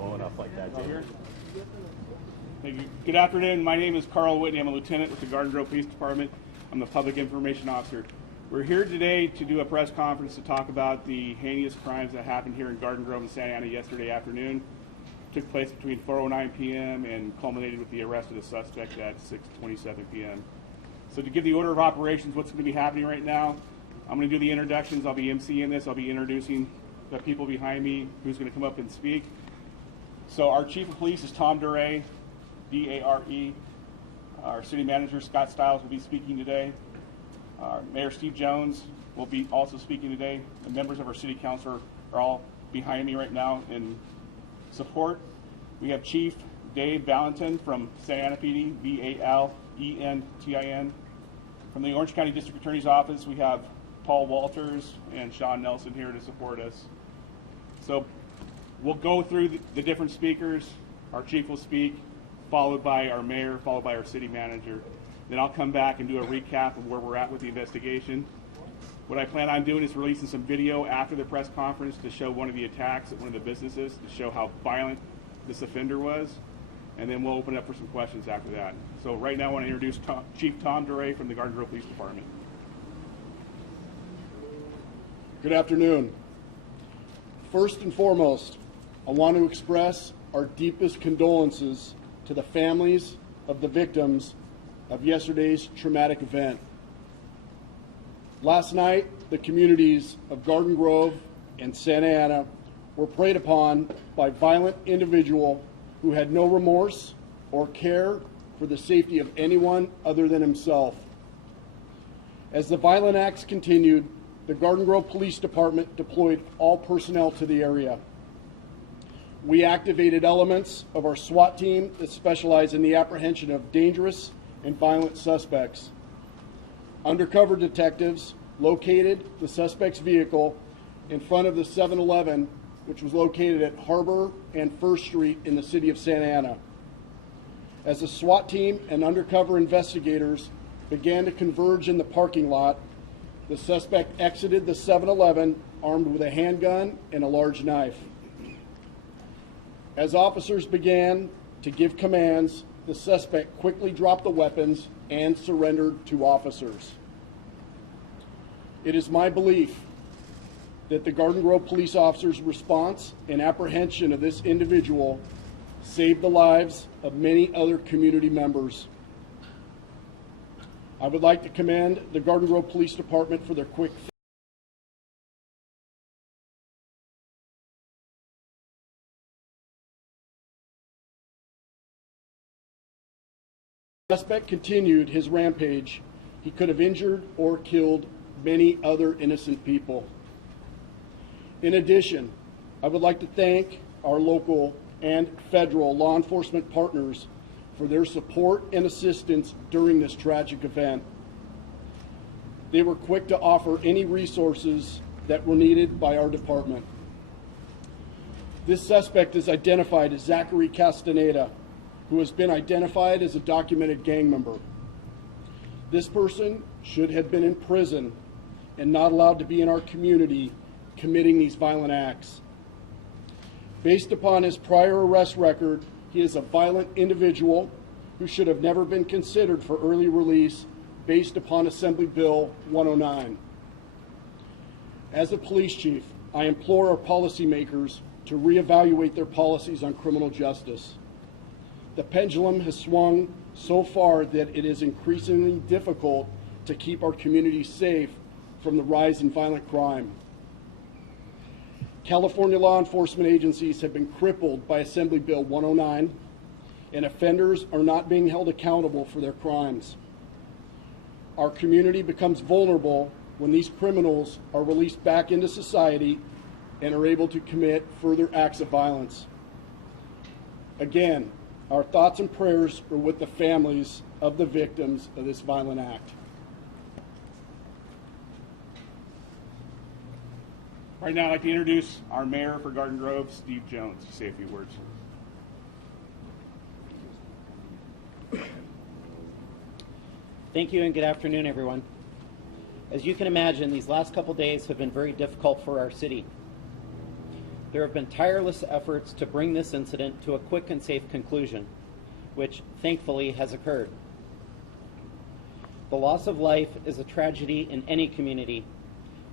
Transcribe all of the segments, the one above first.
low enough like that. Is it here? Thank you. Good afternoon. My name is Carl Whitney. I'm a lieutenant with the Garden Grove Police Department. I'm the public information officer. We're here today to do a press conference to talk about the heinous crimes that happened here in Garden Grove and Santa Ana yesterday afternoon. Took place between 4:09 p.m. and culminated with the arrest of the suspect at 6:27 p.m. So to give the order of operations, what's going to be happening right now, I'm going to do the introductions. I'll be emceeing this. I'll be introducing the people behind me who's going to come up and speak. So our chief of police is Tom Dare, D-A-R-E. Our city manager, Scott Stiles, will be speaking today. Mayor Steve Jones will be also speaking today. The members of our city council are all behind me right now in support. We have Chief Dave Valentin from Santa Ana PD, V-A-L-E-N-T-I-N. From the Orange County District Attorney's Office, we have Paul Walters and Sean Nelson here to support us. So we'll go through the different speakers. Our chief will speak, followed by our mayor, followed by our city manager. Then I'll come back and do a recap of where we're at with the investigation. What I plan on doing is releasing some video after the press conference to show one of the attacks at one of the businesses, to show how violent this offender was, and then we'll open up for some questions after that. So right now I want to introduce Chief Tom Dare from the Garden Grove Police Department. Good afternoon. First and foremost, I want to express our deepest condolences to the families of the victims of yesterday's traumatic event. Last night, the communities of Garden Grove and Santa Ana were preyed upon by violent individuals who had no remorse or care for the safety of anyone other than himself. As the violent acts continued, the Garden Grove Police Department deployed all personnel to the area. We activated elements of our SWAT team that specialize in the apprehension of dangerous and violent suspects. Undercover detectives located the suspect's vehicle in front of the 7-Eleven, which was located at Harbor and First Street in the city of Santa Ana. As the SWAT team and undercover investigators began to converge in the parking lot, the suspect exited the 7-Eleven armed with a handgun and a large knife. As officers began to give commands, the suspect quickly dropped the weapons and surrendered to officers. It is my belief that the Garden Grove police officers' response and apprehension of this individual saved the lives of many other community members. I would like to commend the Garden Grove Police Department for their quick The suspect continued his rampage. He could have injured or killed many other innocent people. In addition, I would like to thank our local and federal law enforcement partners for their support and assistance during this tragic event. They were quick to offer any resources that were needed by our department. This suspect is identified as Zachary Castaneda, who has been identified as a documented gang member. This person should have been in prison and not allowed to be in our community committing these violent acts. Based upon his prior arrest record, he is a violent individual who should have never been considered for early release based upon Assembly Bill 109. As a police chief, I implore our policymakers to reevaluate their policies on criminal justice. The pendulum has swung so far that it is increasingly difficult to keep our communities safe from the rise in violent crime. California law enforcement agencies have been crippled by Assembly Bill 109, and offenders are not being held accountable for their crimes. Our community becomes vulnerable when these criminals are released back into society and are able to commit further acts of violence. Again, our thoughts and prayers are with the families of the victims of this violent act. Right now I'd like to introduce our mayor for Garden Grove, Steve Jones, to say a few words. Thank you and good afternoon, everyone. As you can imagine, these last couple days have been very difficult for our city. There have been tireless efforts to bring this incident to a quick and safe conclusion, which thankfully has occurred. The loss of life is a tragedy in any community,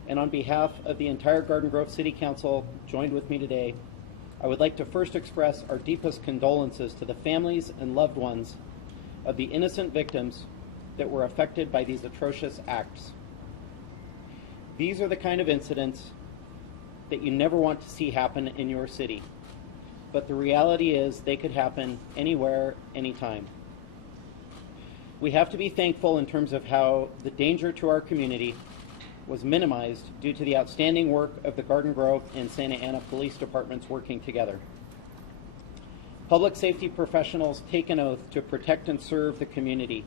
and on behalf of the entire Garden Grove City Council joined with me today, I would like to first express our deepest condolences to the families and loved ones of the innocent victims that were affected by these atrocious acts. These are the kind of incidents that you never want to see happen in your city, but the reality is they could happen anywhere, anytime. We have to be thankful in terms of how the danger to our community was minimized due to the outstanding work of the Garden Grove and Santa Ana police departments working together. Public safety professionals take an oath to protect and serve the community,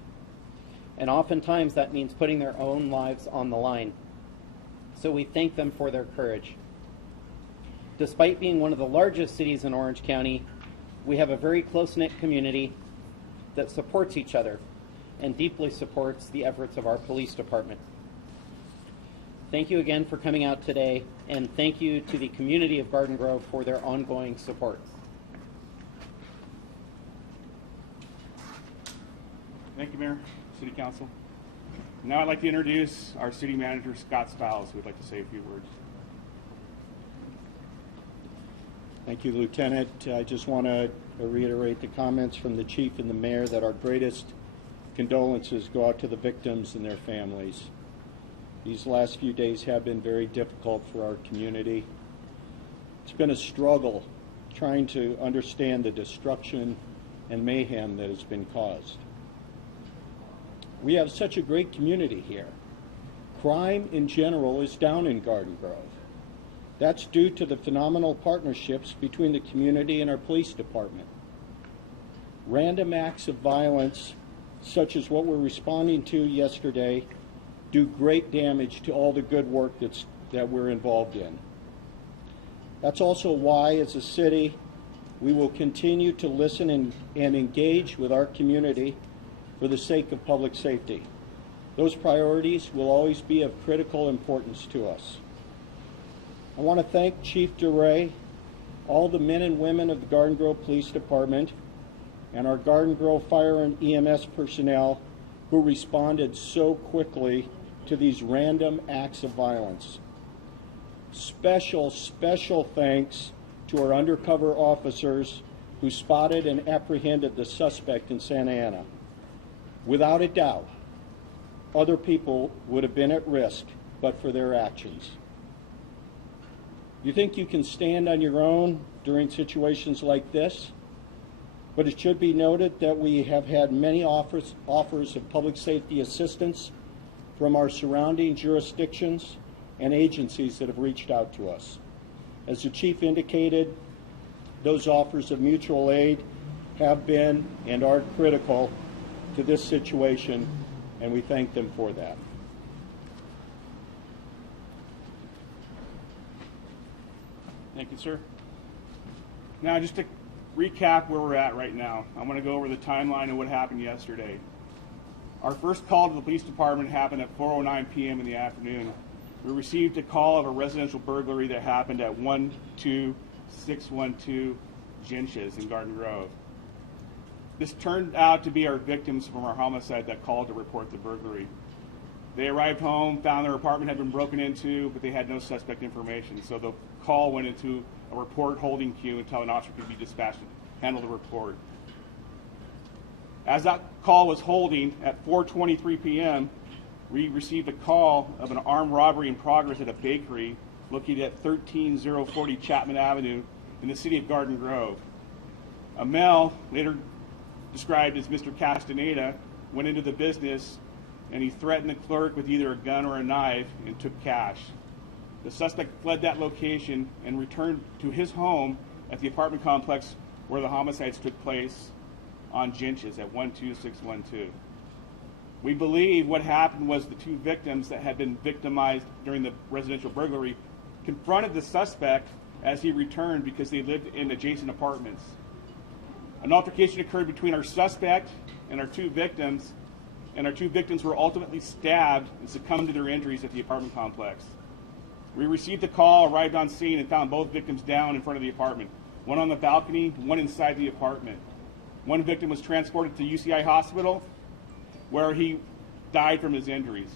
and oftentimes that means putting their own lives on the line. So we thank them for their courage. Despite being one of the largest cities in Orange County, we have a very close-knit community that supports each other and deeply supports the efforts of our police department. Thank you again for coming out today, and thank you to the community of Garden Grove for their ongoing support. Thank you, Mayor, City Council. Now I'd like to introduce our City Manager, Scott Stiles, who would like to say a few words. Thank you, Lieutenant. I just want to reiterate the comments from the Chief and the Mayor that our greatest condolences go out to the victims and their families. These last few days have been very difficult for our community. It's been a struggle trying to understand the destruction and mayhem that has been caused. We have such a great community here. Crime in general is down in Garden Grove. That's due to the phenomenal partnerships between the community and our police department. Random acts of violence, such as what we're responding to yesterday, do great damage to all the good work that we're involved in. That's also why, as a city, we will continue to listen and engage with our community for the sake of public safety. Those priorities will always be of critical importance to us. I want to thank Chief DeRay, all the men and women of the Garden Grove Police Department, and our Garden Grove Fire and EMS personnel who responded so quickly to these random acts of violence. Special thanks to our undercover officers who spotted and apprehended the suspect in Santa Ana. Without a doubt, other people would have been at risk but for their actions. You think you can stand on your own during situations like this? But it should be noted that we have had many offers of public safety assistance from our surrounding jurisdictions and agencies that have reached out to us. As the Chief indicated, those offers of mutual aid have been and are critical to this situation, and we thank them for that. Thank you, sir. Now, just to recap where we're at right now, I want to go over the timeline of what happened yesterday. Our first call to the police department happened at 4:09 p.m. in the afternoon. We received a call of a residential burglary that happened at 12612 Genches in Garden Grove. This turned out to be our victims from our homicide that called to report the burglary. They arrived home, found their apartment had been broken into, but they had no suspect information. So the call went into a report holding queue until an officer could be dispatched to handle the report. As that call was holding, at 4:23 p.m., we received a call of an armed robbery in progress at a bakery located at 13040 Chapman Avenue in the city of Garden Grove. A male, later described as Mr. Castaneda, went into the business and he threatened the clerk with either a gun or a knife and took cash. The suspect fled that location and returned to his home at the apartment complex where the homicides took place on Genches at 12612. We believe what happened was the two victims that had been victimized during the residential burglary confronted the suspect as he returned because they lived in adjacent apartments. An altercation occurred between our suspect and our two victims, and our two victims were ultimately stabbed and succumbed to their injuries at the apartment complex. We received the call, arrived on scene, and found both victims down in front of the apartment. One on the balcony, one inside the apartment. One victim was transported to UCI Hospital, where he died from his injuries.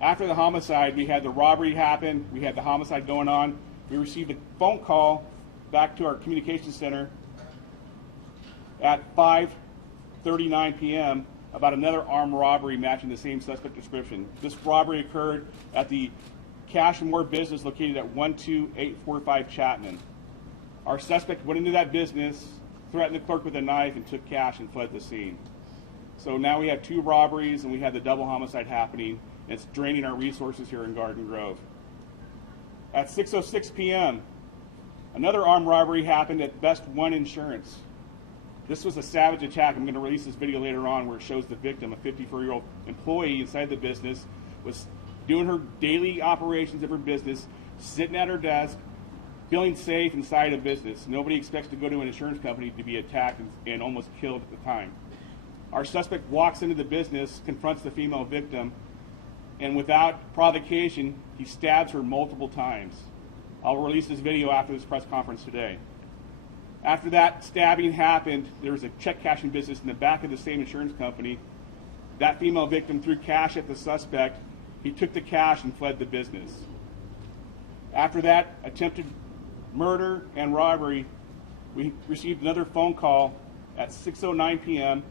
After the homicide, we had the robbery happen, we had the homicide going on. We received a phone call back to our communications center at 5:39 p.m. about another armed robbery matching the same suspect description. This robbery occurred at the Cash and More business located at 12845 Chapman. Our suspect went into that business, threatened the clerk with a knife, and took cash and fled the scene. So now we have 2 robberies and we have the double homicide happening. And it's draining our resources here in Garden Grove. At 6:06 p.m., another armed robbery happened at Best One Insurance. This was a savage attack. I'm going to release this video later on where it shows the victim, a 54-year-old employee inside the business, was doing her daily operations of her business, sitting at her desk, feeling safe inside a business. Nobody expects to go to an insurance company to be attacked and almost killed at the time. Our suspect walks into the business, confronts the female victim, and without provocation, he stabs her multiple times. I'll release this video after this press conference today. After that stabbing happened, there was a check cashing business in the back of the same insurance company. That female victim threw cash at the suspect. He took the cash and fled the business. After that attempted murder and robbery, we received another phone call at 6:09 p.m.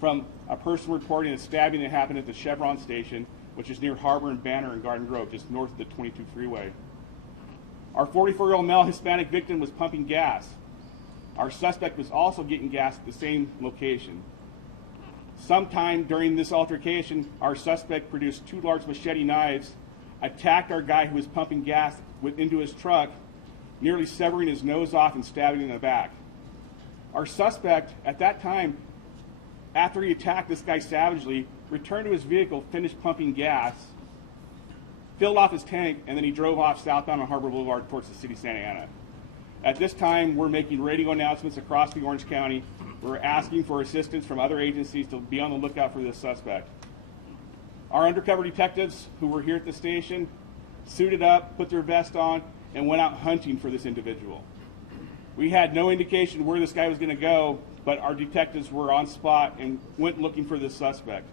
from a person reporting a stabbing that happened at the Chevron station, which is near Harbor and Banner in Garden Grove, just north of the 22 freeway. Our 44-year-old male Hispanic victim was pumping gas. Our suspect was also getting gas at the same location. Sometime during this altercation, our suspect produced 2 large machete knives, attacked our guy who was pumping gas into his truck, nearly severing his nose off and stabbing him in the back. Our suspect, at that time, after he attacked this guy savagely, returned to his vehicle, finished pumping gas, filled off his tank, and then he drove off southbound on Harbor Boulevard towards the city of Santa Ana. At this time, we're making radio announcements across the Orange County. We're asking for assistance from other agencies to be on the lookout for this suspect. Our undercover detectives who were here at the station suited up, put their vest on, and went out hunting for this individual. We had no indication where this guy was going to go, but our detectives were on spot and went looking for this suspect.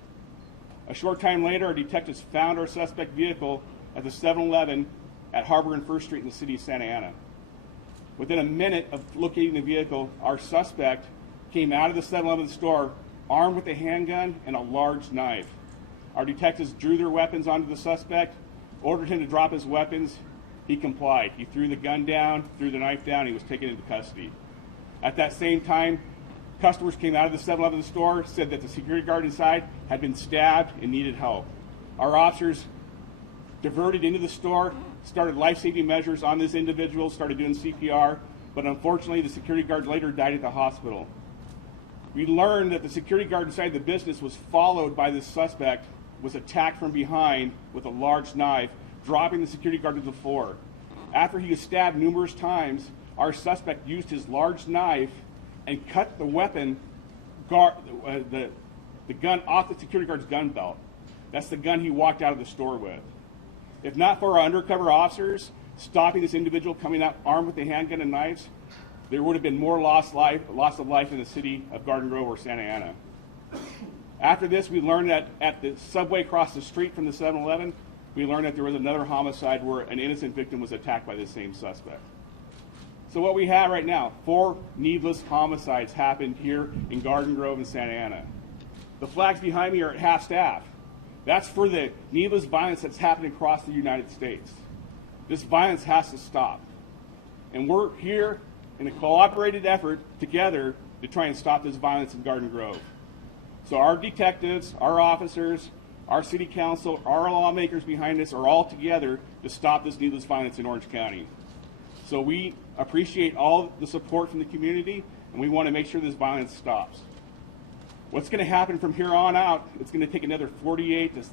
A short time later, our detectives found our suspect vehicle at the 7-Eleven at Harbor and First Street in the city of Santa Ana. Within a minute of locating the vehicle, our suspect came out of the 7-Eleven store armed with a handgun and a large knife. Our detectives drew their weapons onto the suspect, ordered him to drop his weapons. He complied. He threw the gun down, threw the knife down, and he was taken into custody. At that same time, customers came out of the 7-Eleven store, said that the security guard inside had been stabbed and needed help. Our officers diverted into the store, started life-saving measures on this individual, started doing CPR, but unfortunately the security guard later died at the hospital. We learned that the security guard inside the business was followed by this suspect, was attacked from behind with a large knife, dropping the security guard to the floor. After he was stabbed numerous times, our suspect used his large knife and cut the weapon, the gun off the security guard's gun belt. That's the gun he walked out of the store with. If not for our undercover officers stopping this individual coming out armed with a handgun and knives, there would have been more loss of life in the city of Garden Grove or Santa Ana. After this, we learned that at the subway across the street from the 7-Eleven, we learned that there was another homicide where an innocent victim was attacked by the same suspect. So what we have right now, 4 needless homicides happened here in Garden Grove and Santa Ana. The flags behind me are at half-staff. That's for the needless violence that's happening across the United States. This violence has to stop. And we're here in a cooperated effort together to try and stop this violence in Garden Grove. So our detectives, our officers, our city council, our lawmakers behind us are all together to stop this needless violence in Orange County. So we appreciate all the support from the community, and we want to make sure this violence stops. What's going to happen from here on out, it's going to take another 48 to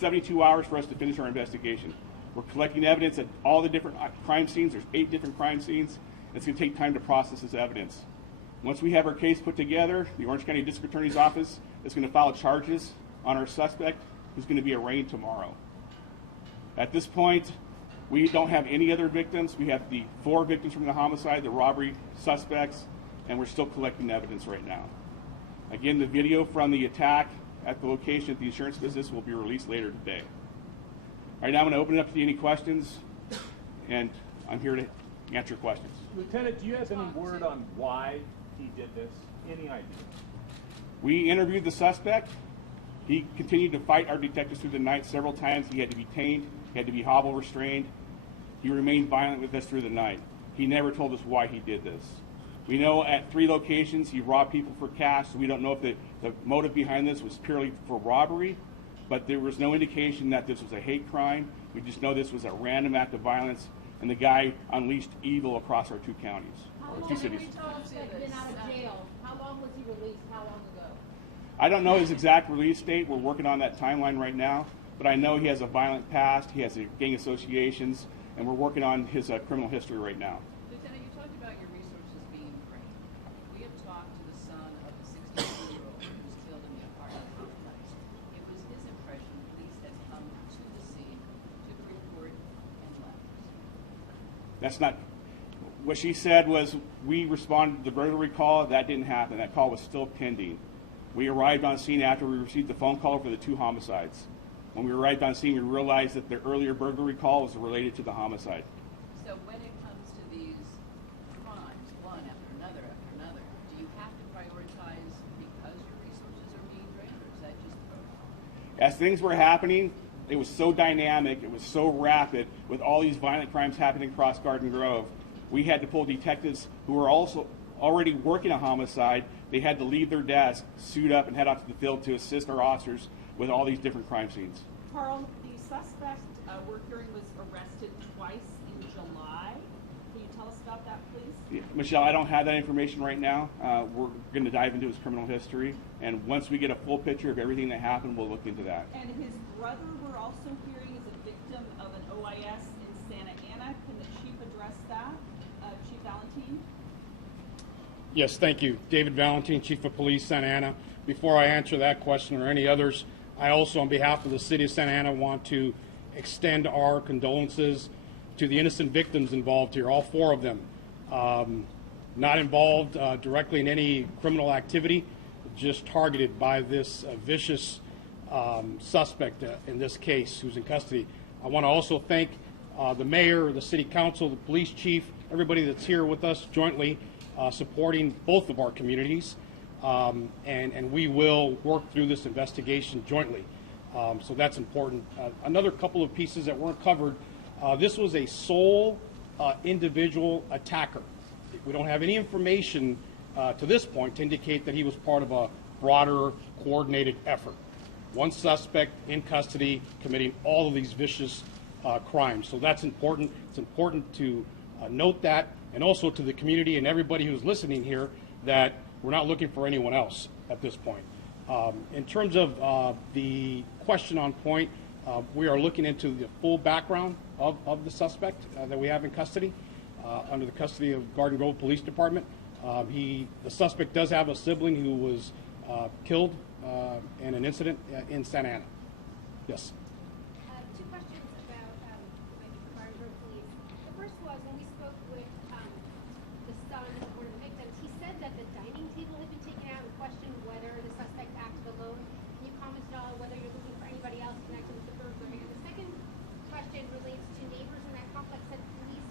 72 hours for us to finish our investigation. We're collecting evidence at all the different crime scenes. There's 8 different crime scenes. It's going to take time to process this evidence. Once we have our case put together, the Orange County District Attorney's Office is going to file charges on our suspect, who's going to be arraigned tomorrow. At this point, We don't have any other victims. We have the 4 victims from the homicide, the robbery suspects, and we're still collecting evidence right now. Again, the video from the attack at the location at the insurance business will be released later today. All right, now I'm going to open it up to any questions, and I'm here to answer questions. Lieutenant, do you have any word on why he did this? Any idea? We interviewed the suspect. He continued to fight our detectives through the night several times. He had to be tamed. He had to be hobble restrained. He remained violent with us through the night. He never told us why he did this. We know at 3 locations he robbed people for cash, so we don't know if the motive behind this was purely for robbery, but there was no indication that this was a hate crime. We just know this was a random act of violence, and the guy unleashed evil across our 2 counties, or 2 cities. How long has he been out of jail? How long was he released? How long ago? I don't know his exact release date. We're working on that timeline right now, but I know he has a violent past, he has gang associations, and we're working on his criminal history right now. Lieutenant, you talked about your resources being drained. We have talked to the son of the 62-year-old who was killed in the apartment complex. It was his impression police had come to the scene, took a report, and left. That's not what she said. Was we responded to the burglary call? That didn't happen. That call was still pending. We arrived on scene after we received the phone call for the 2 homicides. When we arrived on scene, we realized that the earlier burglary call was related to the homicide. So when it comes to these crimes, one after another, do you have to prioritize because your resources are being drained, or is that just protocol? As things were happening, it was so dynamic, it was so rapid, with all these violent crimes happening across Garden Grove, we had to pull detectives who were also already working a homicide. They had to leave their desk, suit up, and head out to the field to assist our officers with all these different crime scenes. Carl, the suspect we're hearing was arrested twice in July. Can you tell us about that, please? Yeah, Michelle, I don't have that information right now. We're going to dive into his criminal history, and once we get a full picture of everything that happened, we'll look into that. And his brother, we're also hearing, is a victim of an OIS in Santa Ana. Can the chief address that? Chief Valentine? Yes, thank you. David Valentine, Chief of Police, Santa Ana. Before I answer that question or any others, I also, on behalf of the city of Santa Ana, want to extend our condolences to the innocent victims involved here, all 4 of them. Not involved directly in any criminal activity, just targeted by this vicious suspect in this case who's in custody. I want to also thank the mayor, the city council, the police chief, everybody that's here with us jointly supporting both of our communities. And we will work through this investigation jointly. So that's important. Another couple of pieces that weren't covered. This was a sole individual attacker. We don't have any information to this point to indicate that he was part of a broader coordinated effort. One suspect in custody committing all of these vicious crimes. So that's important. It's important to note that, and also to the community and everybody who's listening here, that we're not looking for anyone else at this point. In terms of the question on point, we are looking into the full background of the suspect that we have in custody, under the custody of Garden Grove Police Department. The suspect does have a sibling who was killed in an incident in Santa Ana. Yes. 2 questions about maybe for Garden Grove Police. The first was when we spoke with the son of one of the victims, he said that the dining table had been taken out and questioned whether the suspect acted alone. Can you comment at all whether you're looking for anybody else connected with the burglary? And the second question relates to neighbors in that complex. That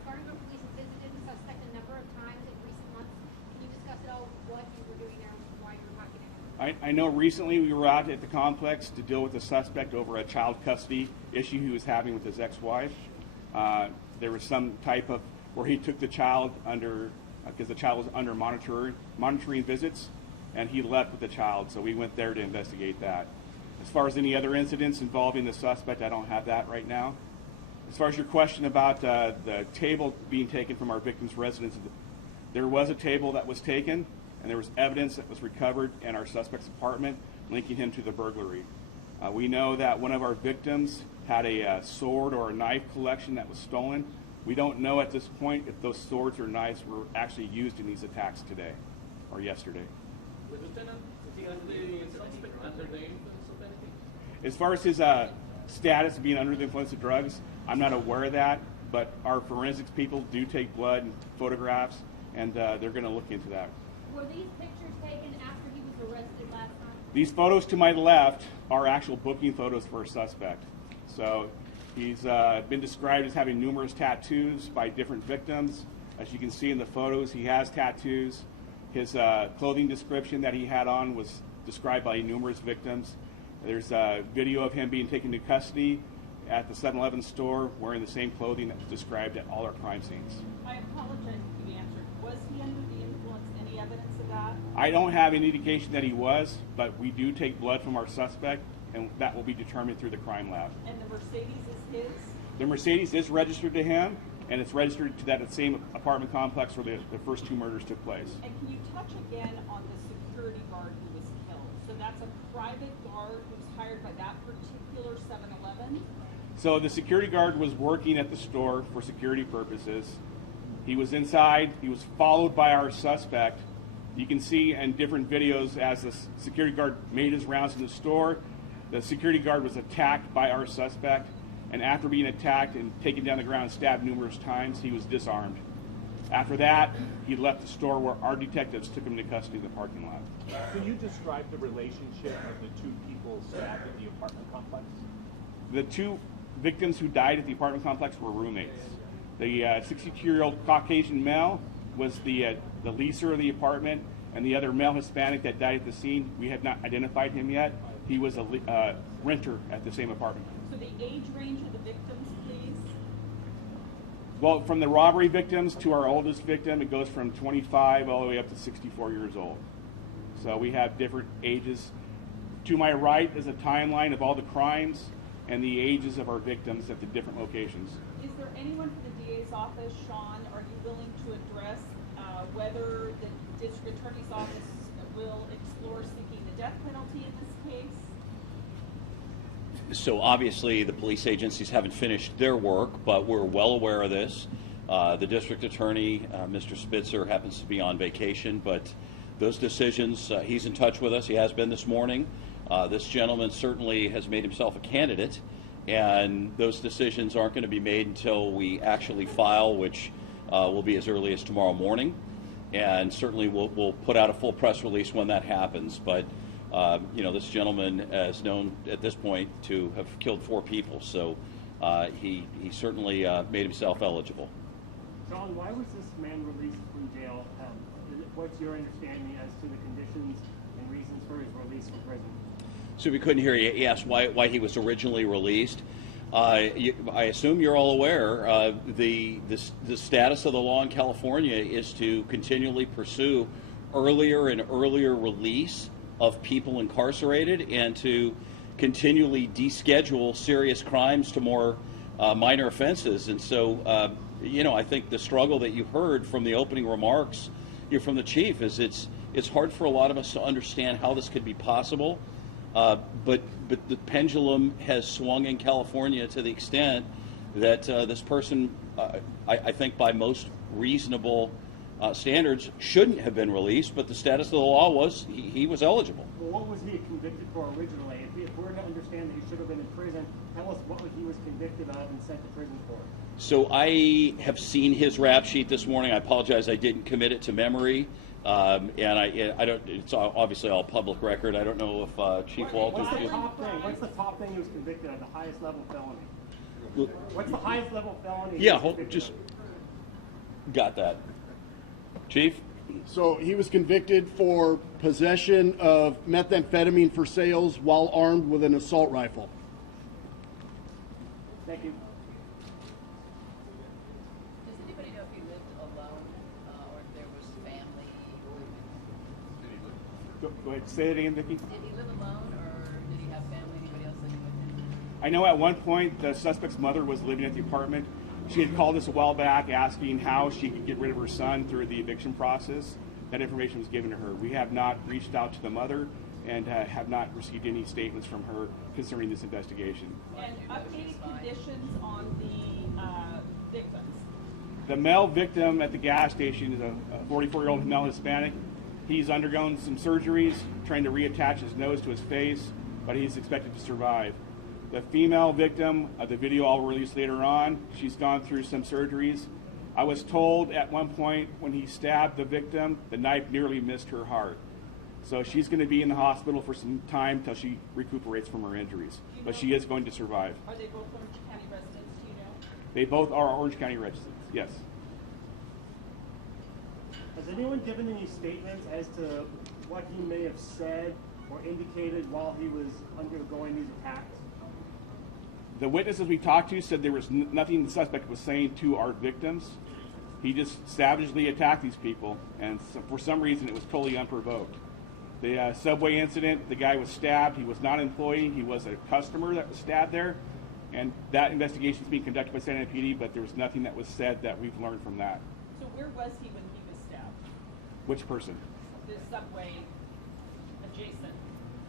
Garden Grove Police have visited the suspect a number of times in recent months. Can you discuss at all what you were doing there and why you were talking to him? I know recently we were out at the complex to deal with a suspect over a child custody issue he was having with his ex-wife. There was some type of where he took the child under, because the child was under monitoring visits, and he left with the child, so we went there to investigate that. As far as any other incidents involving the suspect, I don't have that right now. As far as your question about the table being taken from our victim's residence, there was a table that was taken, and there was evidence that was recovered in our suspect's apartment linking him to the burglary. We know that one of our victims had a sword or a knife collection that was stolen. We don't know at this point if those swords or knives were actually used in these attacks today or yesterday. Lieutenant, is he under the suspect under the influence of anything? As far as his status of being under the influence of drugs, I'm not aware of that. but our forensics people do take blood and photographs, and they're going to look into that. Were these pictures taken after he was arrested last time? These photos to my left are actual booking photos for a suspect. So he's been described as having numerous tattoos by different victims. As you can see in the photos, he has tattoos. His clothing description that he had on was described by numerous victims. There's a video of him being taken to custody at the 7-Eleven store wearing the same clothing that was described at all our crime scenes. I apologize if you answered. Was he under the influence? Any evidence of that? I don't have any indication that he was, but we do take blood from our suspect, and that will be determined through the crime lab. And the Mercedes is his? The Mercedes is registered to him, and it's registered to that same apartment complex where the first two murders took place. And can you touch again on the security guard who was killed? So that's a private guard who's hired by that particular 7-Eleven? So the security guard was working at the store for security purposes. He was inside. He was followed by our suspect. You can see in different videos as the security guard made his rounds in the store, the security guard was attacked by our suspect. And after being attacked and taken down the ground and stabbed numerous times, he was disarmed. After that, he left the store where our detectives took him to custody in the parking lot. Can you describe the relationship of the two people stabbed at the apartment complex? The two victims who died at the apartment complex were roommates. The 62-year-old Caucasian male was the leaser of the apartment, and the other male Hispanic that died at the scene, we have not identified him yet. He was a renter at the same apartment. So the age range of the victims, please? Well, from the robbery victims to our oldest victim, it goes from 25 all the way up to 64 years old. So we have different ages. To my right is a timeline of all the crimes and the ages of our victims at the different locations. Is there anyone from the DA's office, Sean, are you willing to address whether the district attorney's office will explore seeking the death penalty in this case? So obviously the police agencies haven't finished their work, but we're well aware of this. The district attorney, Mr. Spitzer, happens to be on vacation, but those decisions, he's in touch with us. He has been this morning. This gentleman certainly has made himself a candidate, and those decisions aren't going to be made until we actually file, which will be as early as tomorrow morning. And certainly we'll put out a full press release when that happens. But this gentleman is known at this point to have killed 4 people, so he certainly made himself eligible. John, why was this man released from jail? What's your understanding as to the conditions and reasons for his release from prison? So we couldn't hear you. He asked why he was originally released. I assume you're all aware the status of the law in California is to continually pursue earlier and earlier release of people incarcerated and to continually deschedule serious crimes to more minor offenses. And so, I think the struggle that you heard from the opening remarks from the chief is it's hard for a lot of us to understand how this could be possible. But the pendulum has swung in California to the extent that this person, I think by most reasonable standards, shouldn't have been released, but the status of the law was he was eligible. Well, what was he convicted for originally? If we're to understand that he should have been in prison, tell us what he was convicted of and sent to prison for. So I have seen his rap sheet this morning. I apologize I didn't commit it to memory. And I don't. It's obviously all public record. I don't know if Chief Walters. What's the top thing he was convicted of? The highest level felony. What's the highest level felony? Yeah, just got that, Chief. So he was convicted for possession of methamphetamine for sales while armed with an assault rifle. Thank you. Does anybody know if he lived alone or if there was family? Go ahead, say it again, Vicki. Did he live alone or did he have family? Anybody else living with him? I know at one point the suspect's mother was living at the apartment. She had called us a while back asking how she could get rid of her son through the eviction process. That information was given to her. We have not reached out to the mother and have not received any statements from her concerning this investigation. And updated conditions on the victims. The male victim at the gas station is a 44-year-old male Hispanic. He's undergone some surgeries, trying to reattach his nose to his face, but he's expected to survive. The female victim, the video I'll release later on, she's gone through some surgeries. I was told at one point when he stabbed the victim, the knife nearly missed her heart. So she's going to be in the hospital for some time till she recuperates from her injuries. But she is going to survive. Are they both Orange County residents, do you know? They both are Orange County residents, yes. Has anyone given any statements as to what he may have said or indicated while he was undergoing these attacks? The witnesses we talked to said there was nothing the suspect was saying to our victims. He just savagely attacked these people, and for some reason it was totally unprovoked. The subway incident, the guy was stabbed. He was not an employee. He was a customer that was stabbed there, and that investigation is being conducted by Santa Ana PD, but there was nothing that was said that we've learned from that. So where was he when he was stabbed? Which person? The subway adjacent.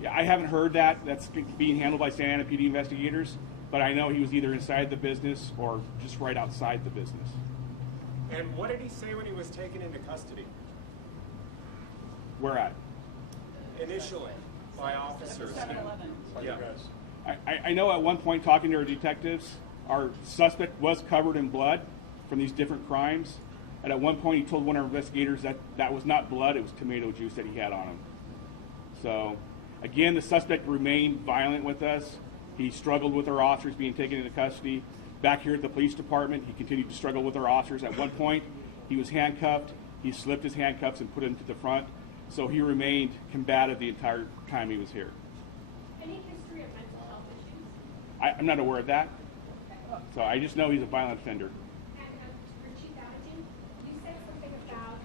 Yeah, I haven't heard that. That's being handled by Santa Ana PD investigators, but I know he was either inside the business or just right outside the business. And what did he say when he was taken into custody? Where at? Initially, by officers. 7-Eleven. Yeah. I know at one point talking to our detectives, our suspect was covered in blood from these different crimes. And at one point he told one of our investigators that that was not blood, it was tomato juice that he had on him. So, again, the suspect remained violent with us. He struggled with our officers being taken into custody. Back here at the police department, he continued to struggle with our officers. At one point, he was handcuffed. He slipped his handcuffs and put him to the front. So he remained combative the entire time he was here. Any history of mental health issues? I'm not aware of that. So I just know he's a violent offender. And for Chief Abidjan, you said something about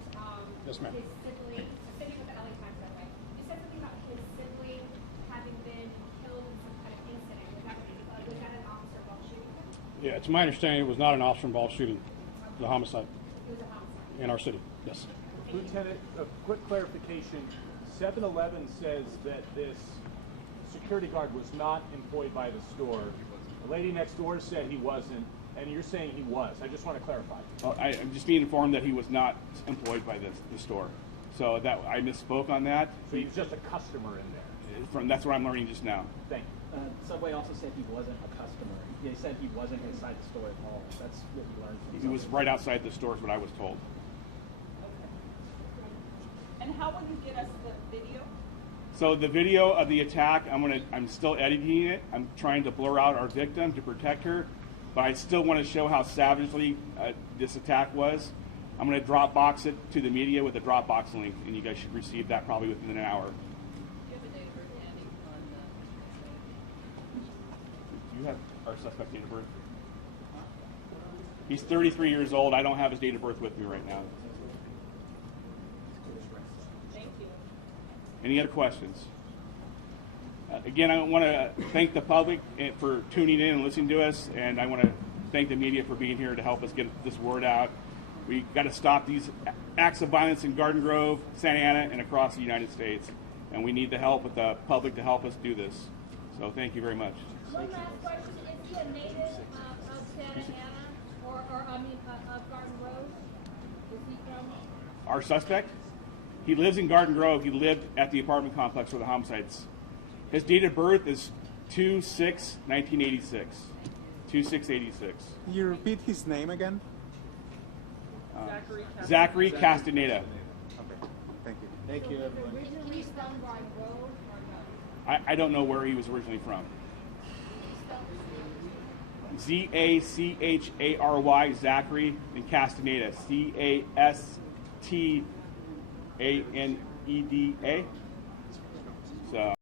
Yes, ma'am. his sibling, sitting with the LA Times that way. You said something about his sibling having been killed in some kind of incident. Was that an officer-involved shooting? Yeah, it's my understanding it was not an officer-involved shooting, the homicide It was a homicide. in our city. Yes. Lieutenant, a quick clarification. 7-Eleven says that this security guard was not employed by the store. The lady next door said he wasn't, and you're saying he was. I just want to clarify. Well, I'm just being informed that he was not employed by the store. So that I misspoke on that. So he was just a customer in there. That's what I'm learning just now. Thank you. Subway also said he wasn't a customer. They said he wasn't inside the store at all. That's what we learned from He was Subway. right outside the store is what I was told. And how will you get us the video? So the video of the attack, I'm still editing it. I'm trying to blur out our victim to protect her, but I still want to show how savagely this attack was. I'm going to Dropbox it to the media with a Dropbox link, and you guys should receive that probably within an hour. Do you have a date of birth handy on Do you have our suspect date of birth? He's 33 years old. I don't have his date of birth with me right now. Thank you. Any other questions? Again, I want to thank the public for tuning in and listening to us, and I want to thank the media for being here to help us get this word out. We got to stop these acts of violence in Garden Grove, Santa Ana, and across the United States, and we need the help of the public to help us do this. So thank you very much. One last question. Is he a native of Santa Ana or of Garden Grove? Is he from? Our suspect, he lives in Garden Grove. He lived at the apartment complex where the homicides. His date of birth is 2/6/1986. 2/6/86. Can you repeat his name again? Zachary Castaneda. Okay. Thank you. Thank you, everyone. Originally from Garden Grove or no? I don't know where he was originally from. Zachary, Zachary, and Castaneda. Castaneda. So.